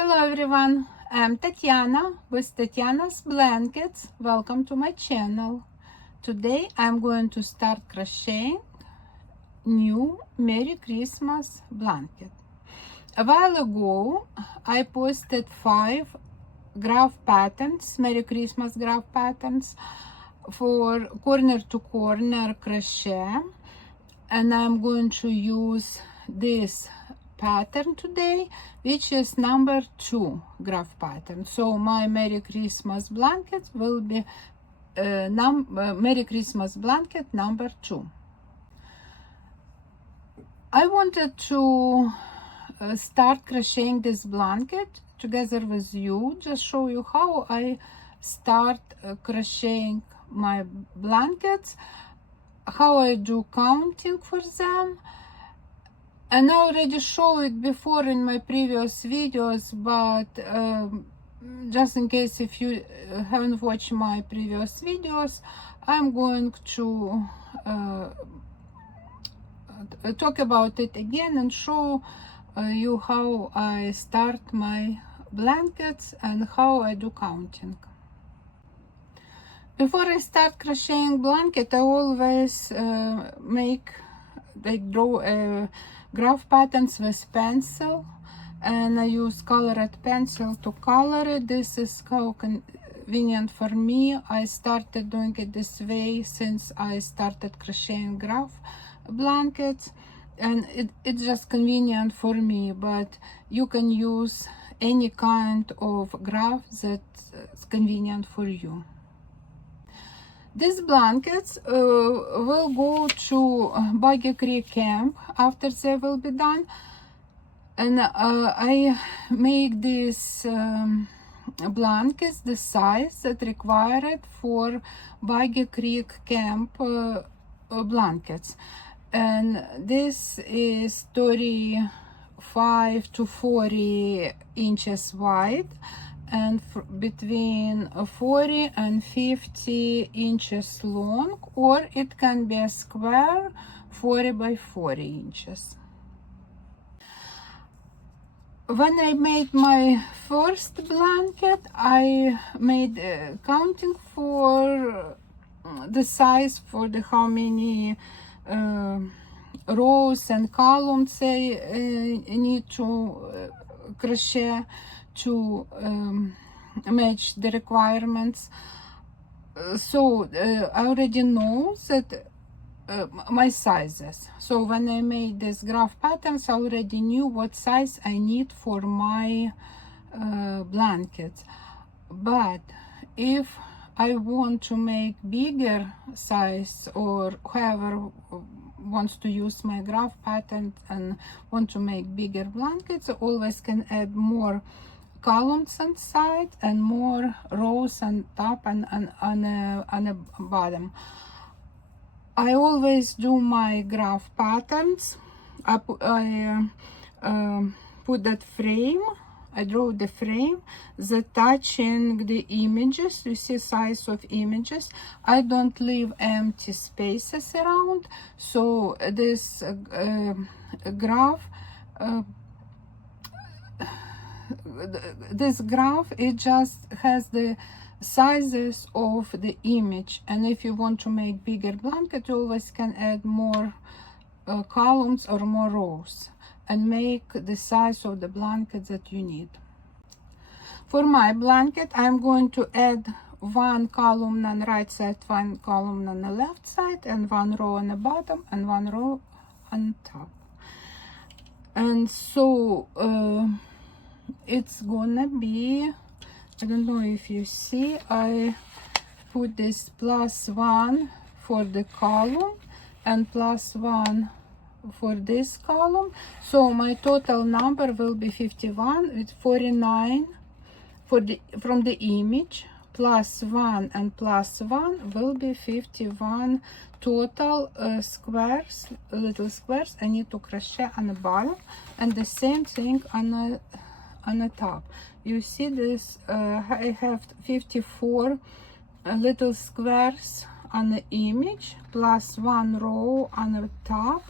Hello everyone, I'm Tatiana with Tatiana's Blankets. Welcome to my channel. Today I'm going to start crocheting new Merry Christmas blanket. A while ago I posted 5 graph patterns, Merry Christmas graph patterns for corner to corner crochet, and I'm going to use this pattern today, which is number 2 graph pattern. So my Merry Christmas blanket will be Merry Christmas blanket number 2. I wanted to start crocheting this blanket together with you, just show you how I start crocheting my blankets, how I do counting for them. And I already showed it before in my previous videos, but just in case if you haven't watched my previous videos, I'm going to talk about it again and show you how I start my blankets and how I do counting. Before I start crocheting blanket, I always draw graph patterns with pencil, and I use colored pencil to color it. This is how convenient for me. I started doing it this way since I started crocheting graph blankets, and it's just convenient for me, but you can use any kind of graph that's convenient for you. These blankets will go to Boggy Creek camp after they will be done, and I make these blankets the size that required for Boggy Creek camp blankets, and this is 35 to 40 inches wide and between 40 and 50 inches long, or it can be a square 40 by 40 inches. When I made my first blanket, I made counting for the size for the how many rows and columns I need to crochet to match the requirements. So I already know that my sizes. So when I made this graph patterns, I already knew what size I need for my blankets. But if I want to make bigger size, or whoever wants to use my graph pattern and want to make bigger blankets, always can add more columns on side and more rows on top and on the bottom. I always do my graph patterns. I put that frame. I draw the frame that touching the images. You see size of images. I don't leave empty spaces around. So this graph it just has the sizes of the image, and if you want to make bigger blanket, you always can add more columns or more rows and make the size of the blanket that you need. For my blanket, I'm going to add 1 column on the right side, 1 column on the left side, and 1 row on the bottom and 1 row on top. And so it's gonna be, I don't know if you see, I put this +1 for the column and +1 for this column. So my total number will be 51 with 49 from the image, +1 and +1 will be 51 total squares, little squares I need to crochet on the bottom, and the same thing on the top. You see this, I have 54 little squares on the image, +1 row on the top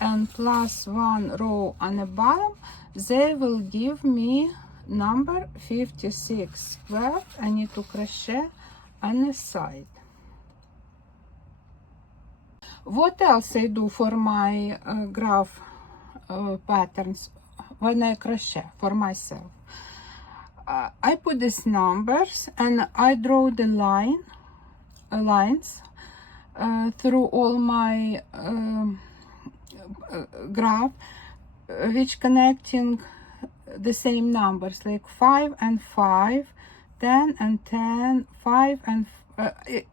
and +1 row on the bottom. They will give me number 56 square. I need to crochet on the side. What else I do for my graph patterns when I crochet for myself? I put these numbers and I draw the lines through all my graph, which connecting the same numbers, like 5 and 5, 10 and 10, 5 and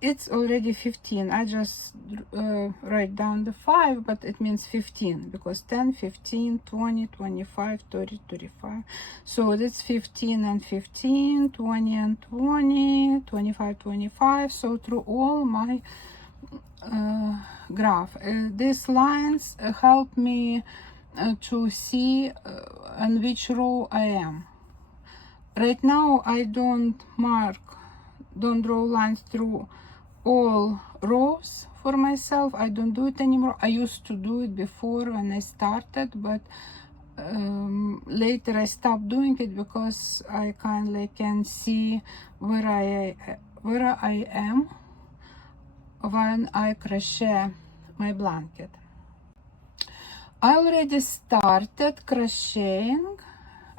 it's already 15. I just write down the 5, but it means 15 because 10, 15, 20, 25, 30, 35. So that's 15 and 15, 20 and 20, 25, 25. So through all my graph, these lines help me to see on which row I am. Right now I don't draw lines through all rows for myself. I don't do it anymore. I used to do it before when I started, but later I stopped doing it because I kindly can see where I am when I crochet my blanket. I already started crocheting.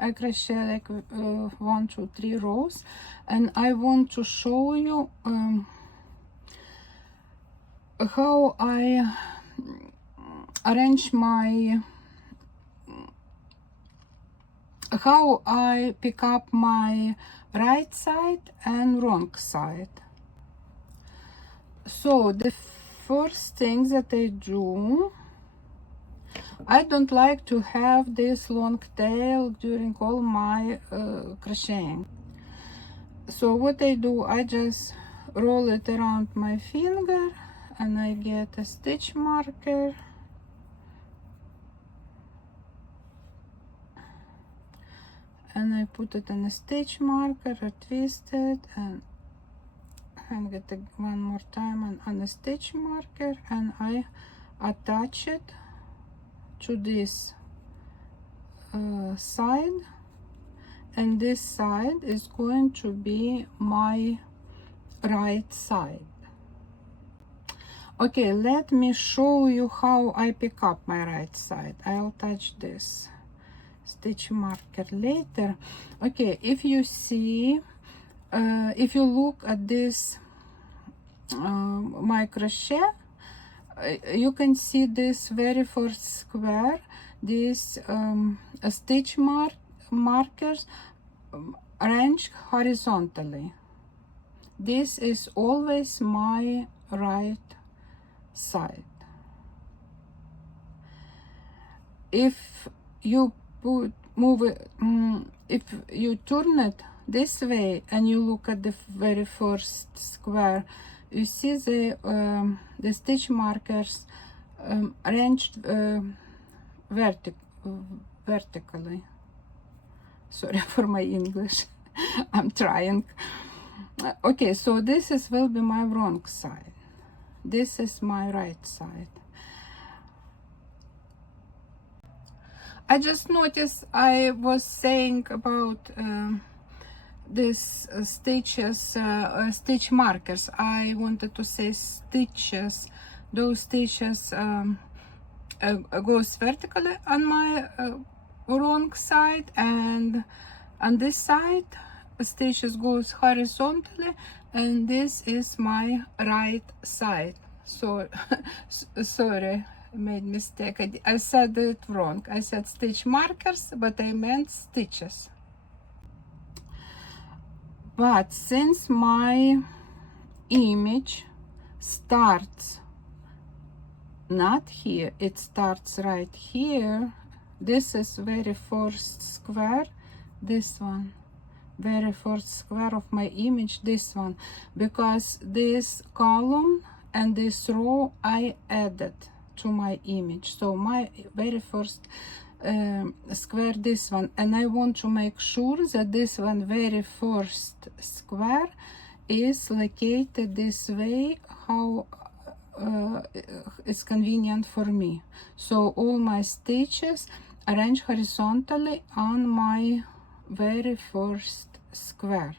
I crochet like 1, 2, 3 rows, and I want to show you how I arrange how I pick up my right side and wrong side. So the first thing that I do, I don't like to have this long tail during all my crocheting. So what I do, I just roll it around my finger and I get a stitch marker and I put it in a stitch marker, I twist it and I'm getting one more time on a stitch marker, and I attach it to this side, and this side is going to be my right side. Okay, let me show you how I pick up my right side. I'll touch this stitch marker later. Okay, if you see, if you look at this my crochet, you can see this very first square, these stitch markers arranged horizontally. This is always my right side. If you move it, if you turn it this way and you look at the very first square, you see the stitch markers arranged vertically. Sorry for my English. I'm trying. Okay, so this will be my wrong side. This is my right side. I just noticed I was saying about this stitches, stitch markers. I wanted to say stitches. Those stitches goes vertically on my wrong side, and on this side stitches goes horizontally, and this is my right side. So sorry, I made mistake. I said it wrong. I said stitch markers, but I meant stitches. But since my image starts not here, it starts right here, this is very first square, this one, very first square of my image, this one, because this column and this row I added to my image. So my very first square, this one, and I want to make sure that this one very first square is located this way, how it's convenient for me. So all my stitches arrange horizontally on my very first square.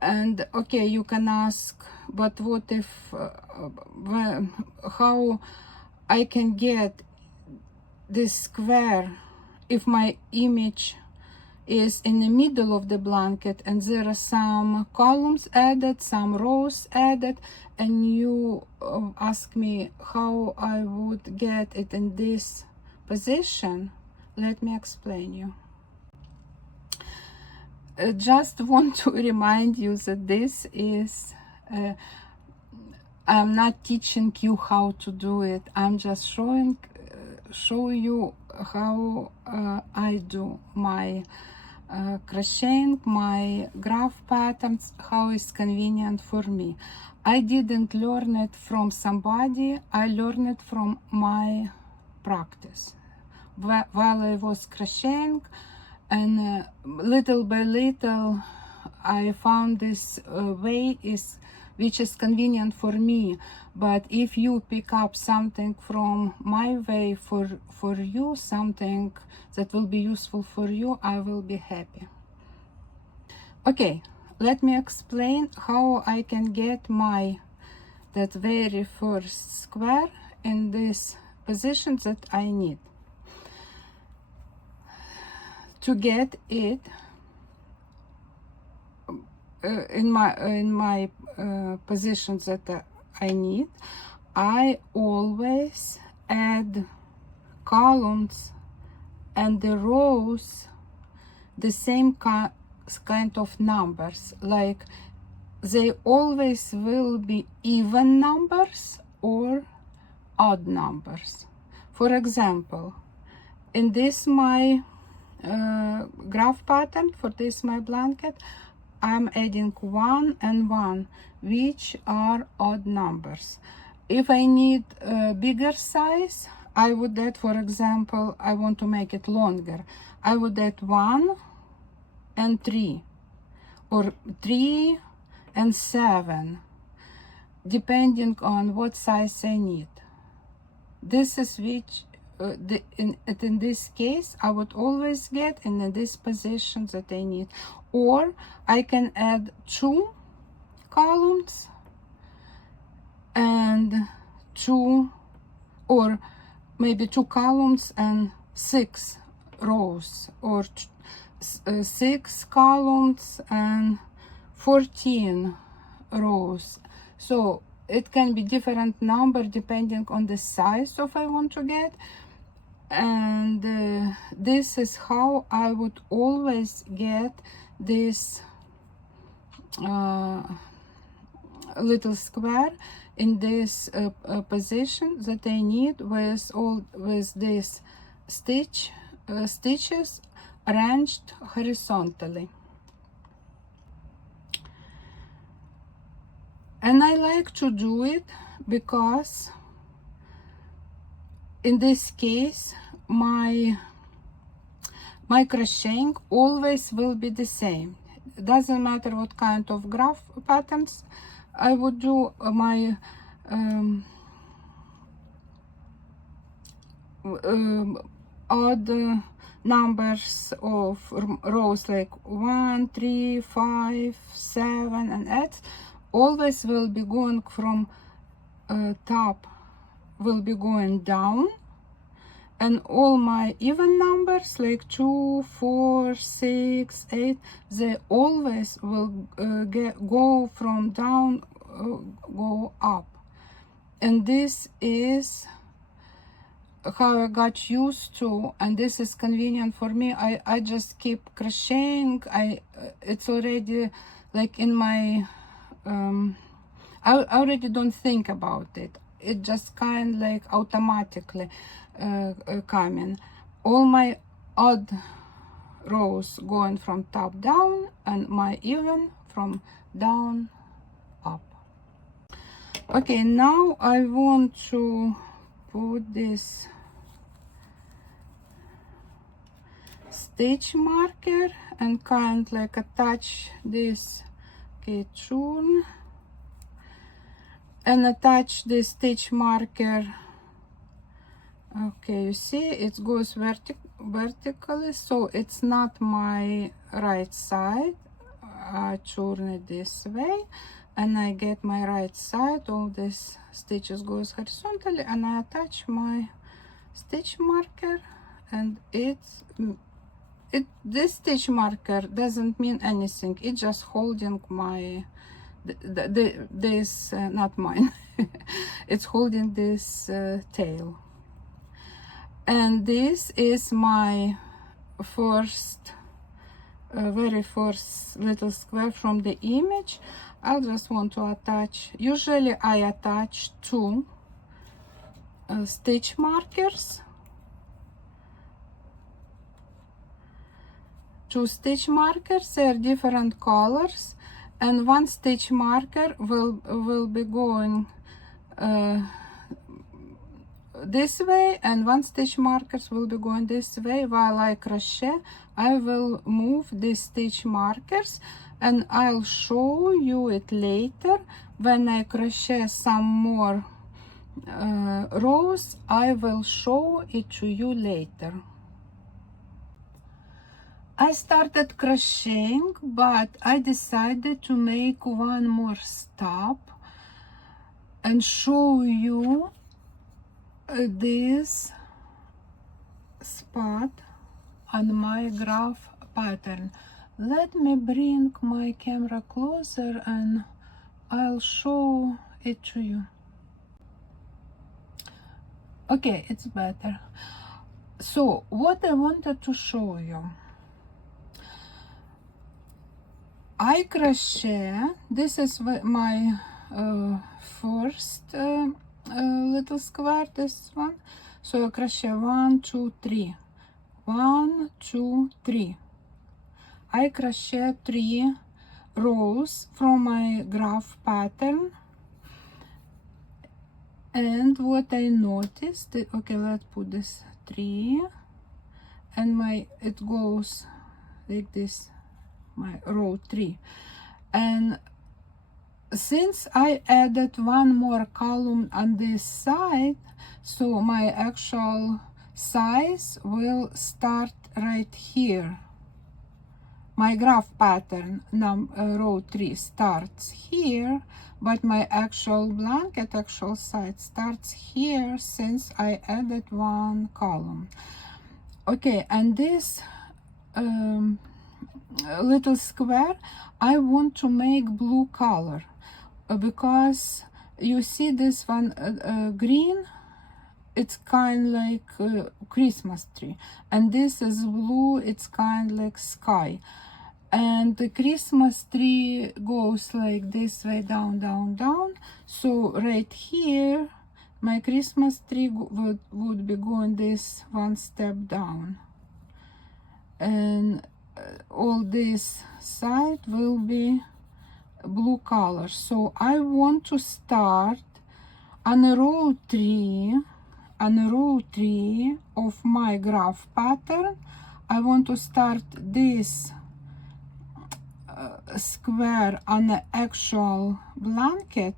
And okay, you can ask, but what if how I can get this square if my image is in the middle of the blanket and there are some columns added, some rows added, and you ask me how I would get it in this position? Let me explain you. Just want to remind you that this is I'm not teaching you how to do it. I'm just show you how I do my crocheting, my graph patterns, how it's convenient for me. I didn't learn it from somebody. I learned it from my practice while I was crocheting, and little by little I found this way which is convenient for me. But if you pick up something from my way for you, something that will be useful for you, I will be happy. Okay, let me explain how I can get that very first square in this position that I need. To get it in my position that I need, I always add columns and the rows the same kind of numbers, like they always will be even numbers or odd numbers. For example, in this my graph pattern, for this my blanket, I'm adding 1 and 1, which are odd numbers. If I need a bigger size, I would add, for example, I want to make it longer, I would add 1 and 3, or 3 and 7, depending on what size I need. This is which in this case I would always get in this position that I need. Or I can add 2 columns and 2, or maybe 2 columns and 6 rows, or 6 columns and 14 rows. So it can be different number depending on the size of I want to get. And this is how I would always get this little square in this position that I need with this stitches arranged horizontally. And I like to do it because in this case my crocheting always will be the same. It doesn't matter what kind of graph patterns I would do. My odd numbers of rows, like 1, 3, 5, 7 and 8, always will be going from top, will be going down, and all my even numbers like 2, 4, 6, 8, they always will go from down, go up. And this is how I got used to, and this is convenient for me. I just keep crocheting. It's already like in my I already don't think about it. It just kind of like automatically coming. All my odd rows going from top down, and my even from down up. Okay, now I want to put this stitch marker and kind of like attach this turn and attach the stitch marker Okay, you see it goes vertically, so it's not my right side. I turn it this way and I get my right side. All these stitches goes horizontally and I attach my stitch marker, and this stitch marker doesn't mean anything. It's just holding my this not mine. It's holding this tail. And this is my first very first little square from the image. I just want to attach, usually I attach two stitch markers, they're different colors, and one stitch marker will be going this way, and one stitch markers will be going this way. While I crochet, I will move these stitch markers, and I'll show you it later. When I crochet some more rows, I will show it to you later. I started crocheting, but I decided to make one more stop and show you this spot on my graph pattern. Let me bring my camera closer and I'll show it to you. Okay, it's better. So what I wanted to show you, I crochet, this is my first little square, this one. So I crochet 1, 2, 3, 1, 2, 3. I crochet 3 rows from my graph pattern, and what I noticed, okay, let's put this 3, and it goes like this, my row 3, and since I added one more column on this side, so my actual size will start right here. My graph pattern row 3 starts here, but my actual blanket actual size starts here since I added one column. Okay, and this little square I want to make blue color, because you see this one green, it's kind like Christmas tree, and this is blue, it's kind like sky, and the Christmas tree goes like this way, down, down, down. So right here my Christmas tree would be going this one step down, and all this side will be blue color. So I want to start on a row 3, of my graph pattern. I want to start this square on the actual blanket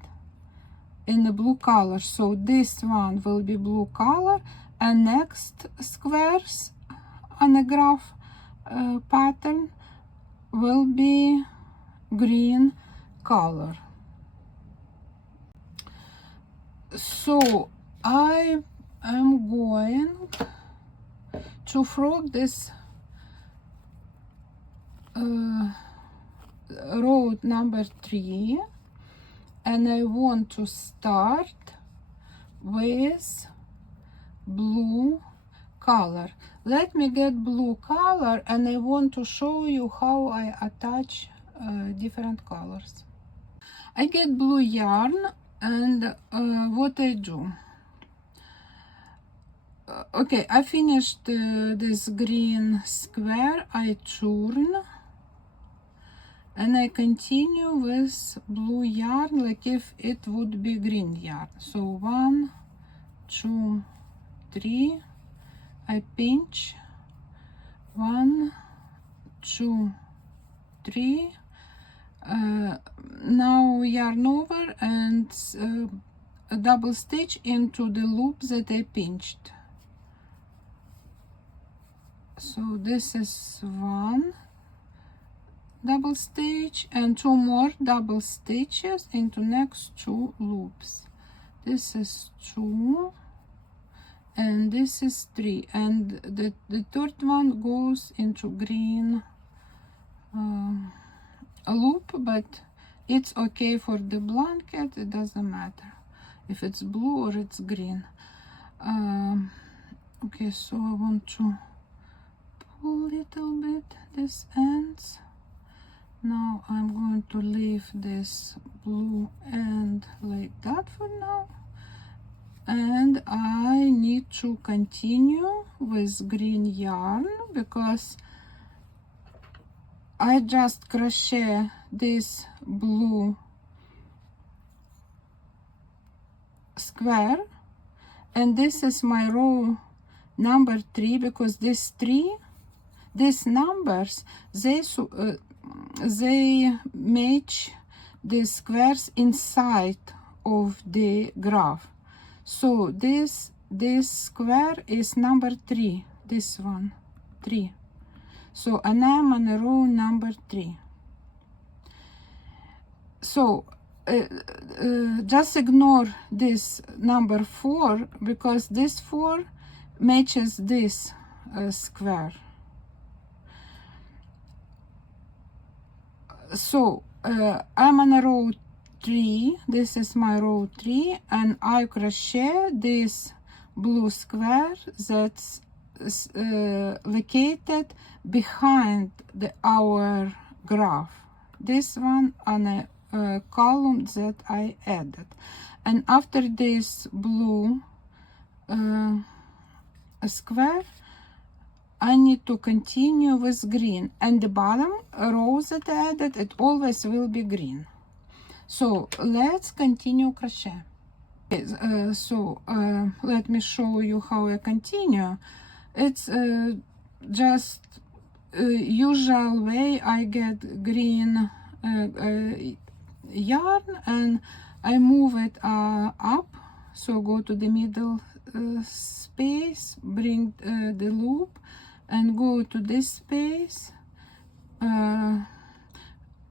in the blue color. So this one will be blue color, and next squares on the graph pattern will be green color. So I am going to frog this row number 3, and I want to start with blue color. Let me get blue color, and I want to show you how I attach different colors. I get blue yarn, and what I do, okay, I finished this green square, I turn and I continue with blue yarn like if it would be green yarn. So 1, 2, 3, I pinch, 1, 2, 3, now yarn over and double stitch into the loop that I pinched. So this is 1 double stitch and 2 more double stitches into next 2 loops. This is 2 and this is 3, and the third one goes into green loop, but it's okay for the blanket. It doesn't matter if it's blue or it's green. Okay, so I want to pull a little bit this ends. Now I'm going to leave this blue end like that for now, and I need to continue with green yarn because I just crochet this blue square, and this is my row number 3, because these numbers, they match the squares inside of the graph. So this square is number 3, this one 3. So, and I'm on row number 3. So just ignore this number 4, because this 4 matches this square. So I'm on row 3, this is my row 3, and I crochet this blue square that's located behind our graph, this one on a column that I added. And after this blue square, I need to continue with green, and the bottom row that I added, it always will be green. So let's continue crochet. Okay, so let me show you how I continue. It's just usual way. I get green yarn and I move it up. So go to the middle space, bring the loop, and go to this space,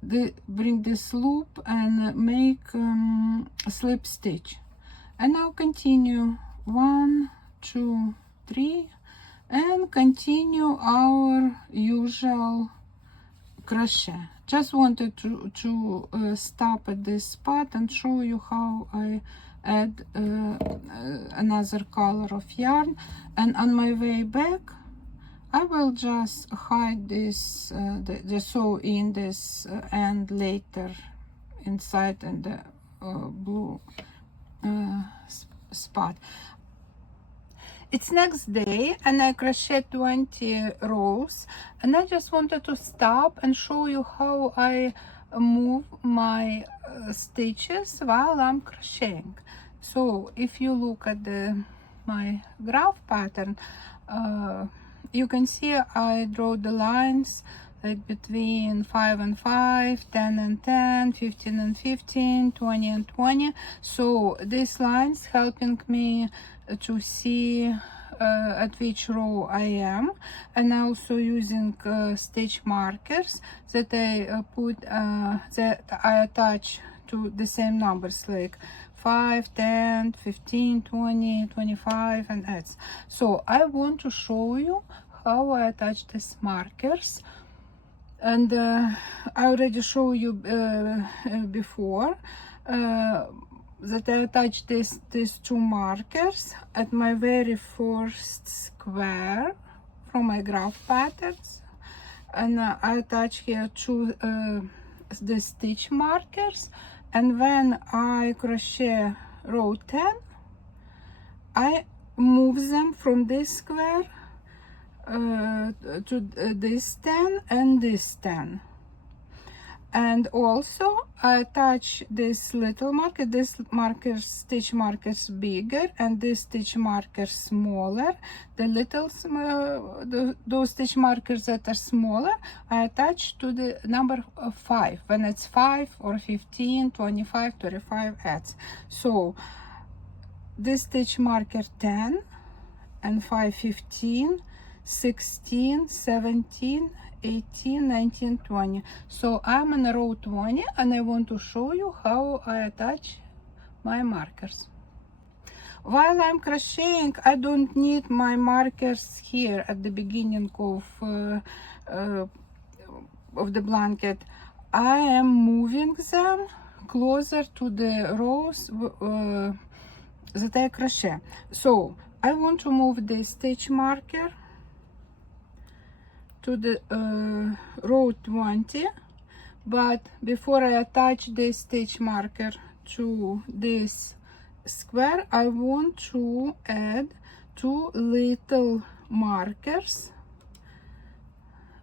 bring this loop and make a slip stitch. And now continue 1, 2, 3, and continue our usual crochet. Just wanted to stop at this spot and show you how I add another color of yarn. And on my way back, I will just hide this, sew in this end later inside in the blue spot. It's next day and I crochet 20 rows, and I just wanted to stop and show you how I move my stitches while I'm crocheting. So if you look at my graph pattern, you can see I draw the lines like between 5 and 5, 10 and 10, 15 and 15, 20 and 20. So these lines helping me to see at which row I am, and also using stitch markers that I put that I attach to the same numbers like 5, 10, 15, 20, 25 and X. So I want to show you how I attach these markers, and I already showed you before that I attached these 2 markers at my very first square from my graph patterns, and I attach here 2 the stitch markers, and when I crochet row 10, I move them from this square to this 10 and this 10. And also I attach this little marker, this marker, stitch markers bigger and this stitch marker smaller. The little those stitch markers that are smaller I attach to the number 5 when it's 5 or 15, 25, 35 adds. So this stitch marker 10 and 5, 15, 16, 17, 18, 19, 20. So I'm on row 20 and I want to show you how I attach my markers. While I'm crocheting, I don't need my markers here at the beginning of the blanket. I am moving them closer to the rows that I crochet. So I want to move the stitch marker to the row 20, but before I attach the stitch marker to this square, I want to add 2 little markers.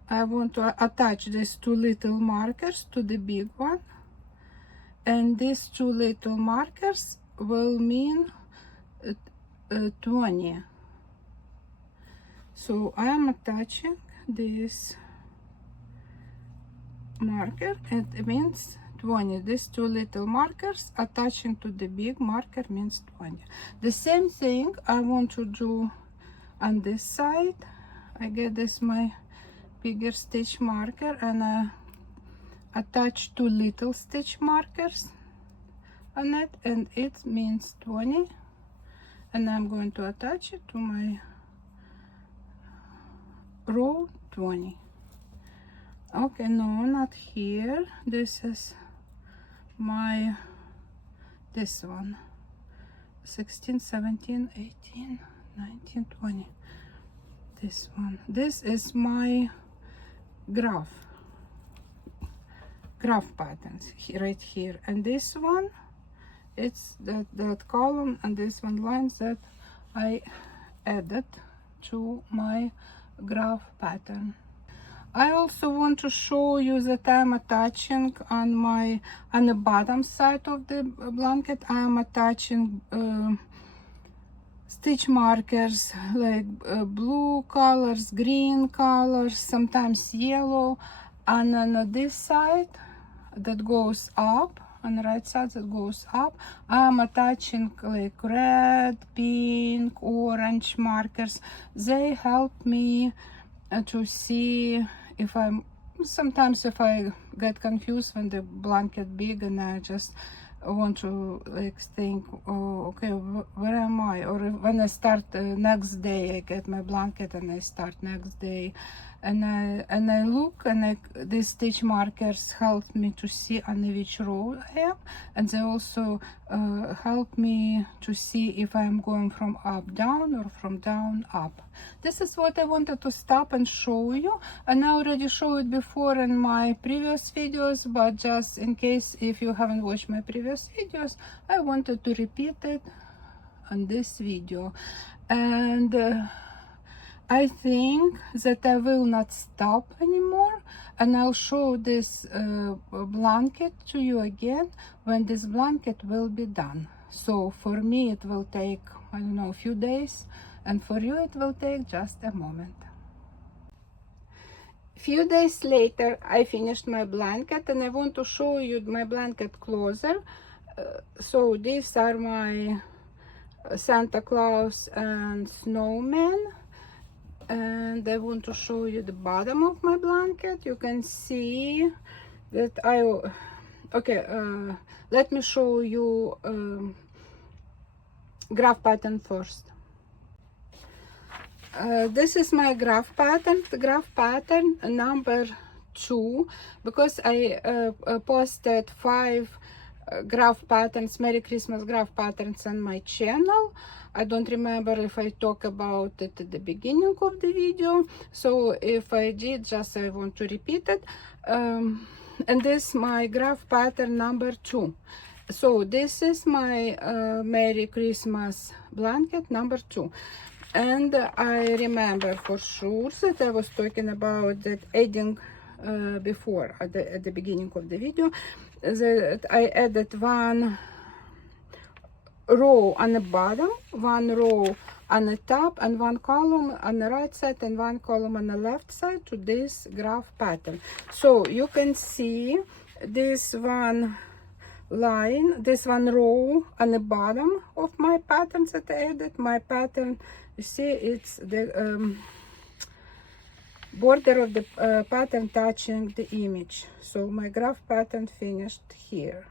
I want to attach these 2 little markers to the big one, and these 2 little markers will mean 20. So I am attaching this marker, and it means 20. These 2 little markers attaching to the big marker means 20. The same thing I want to do on this side. I get this my bigger stitch marker and I attach 2 little stitch markers on it, and it means 20, and I'm going to attach it to my row 20. Okay, no, not here. This is my, this one, 16, 17, 18, 19, 20. This one. This is my graph patterns right here, and this one, it's that column, and this one lines that I added to my graph pattern. I also want to show you that I'm attaching on the bottom side of the blanket. I am attaching stitch markers like blue colors, green colors, sometimes yellow, and on this side that goes up, on the right side that goes up, I'm attaching like red, pink, orange markers. They help me to see if sometimes if I get confused when the blanket big and I just want to like think, oh, okay, where am I? Or when I start next day, I get my blanket and I start next day, and I look, and these stitch markers help me to see on which row I am, and they also help me to see if I'm going from up down or from down up. This is what I wanted to stop and show you, and I already showed it before in my previous videos, but just in case if you haven't watched my previous videos, I wanted to repeat it on this video. And I think that I will not stop anymore, and I'll show this blanket to you again when this blanket will be done. So for me it will take, I don't know, a few days, and for you it will take just a moment. Few days later I finished my blanket, and I want to show you my blanket closer. So these are my Santa Claus and snowman, and I want to show you the bottom of my blanket. You can see that let me show you graph pattern first. This is my graph pattern, the graph pattern number 2, because I posted 5 graph patterns, Merry Christmas graph patterns on my channel. I don't remember if I talk about it at the beginning of the video, so if I did, just I want to repeat it. And this is my graph pattern number 2. So this is my Merry Christmas blanket number 2. And I remember for sure that I was talking about that adding before at the beginning of the video, that I added 1 row on the bottom, 1 row on the top, and 1 column on the right side and 1 column on the left side to this graph pattern. So you can see this one line, this 1 row on the bottom of my patterns that I added. My pattern, you see, it's the border of the pattern touching the image. So my graph pattern finished here.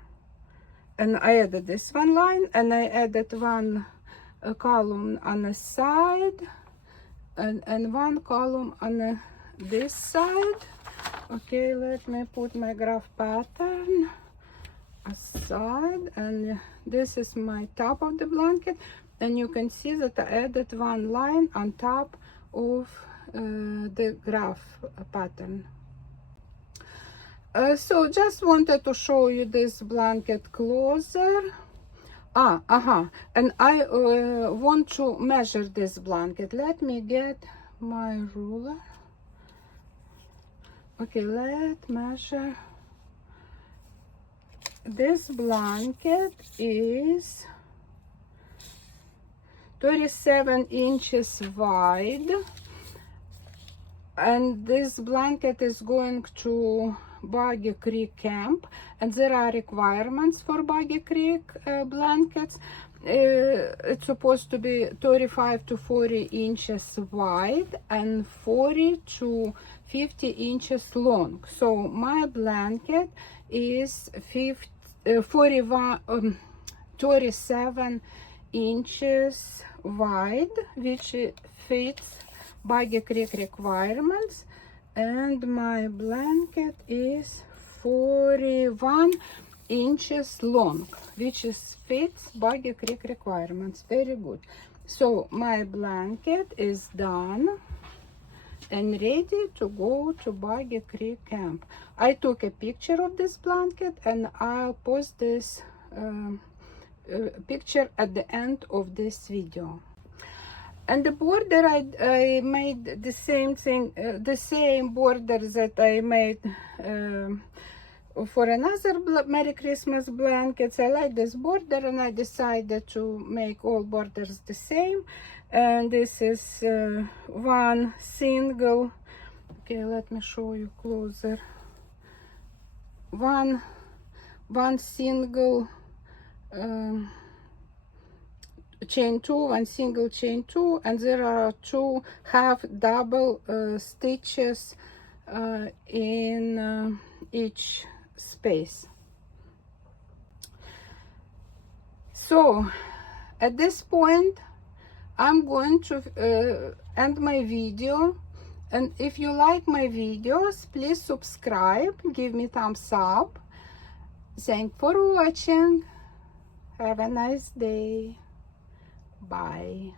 And I added this one line, and I added one column on the side, and one column on this side. Okay, let me put my graph pattern aside, and this is my top of the blanket, and you can see that I added one line on top of the graph pattern. So just wanted to show you this blanket closer. And I want to measure this blanket. Let me get my ruler. Okay, let's measure. This blanket is 37 inches wide, and this blanket is going to Boggy Creek camp, and there are requirements for Boggy Creek blankets. It's supposed to be 35 to 40 inches wide and 40 to 50 inches long. So my blanket is 37 inches wide, which fits Boggy Creek requirements, and my blanket is 41 inches long, which fits Boggy Creek requirements. Very good. So my blanket is done and ready to go to Boggy Creek camp. I took a picture of this blanket, and I'll post this picture at the end of this video. And the border, I made the same thing, the same border that I made for another Merry Christmas blankets. I like this border, and I decided to make all borders the same. And this is one single, okay, let me show you closer. One single chain 2, one single chain 2, and there are 2 half double stitches in each space. So at this point I'm going to end my video, and if you like my videos, please subscribe, give me thumbs up. Thanks for watching. Have a nice day. Bye.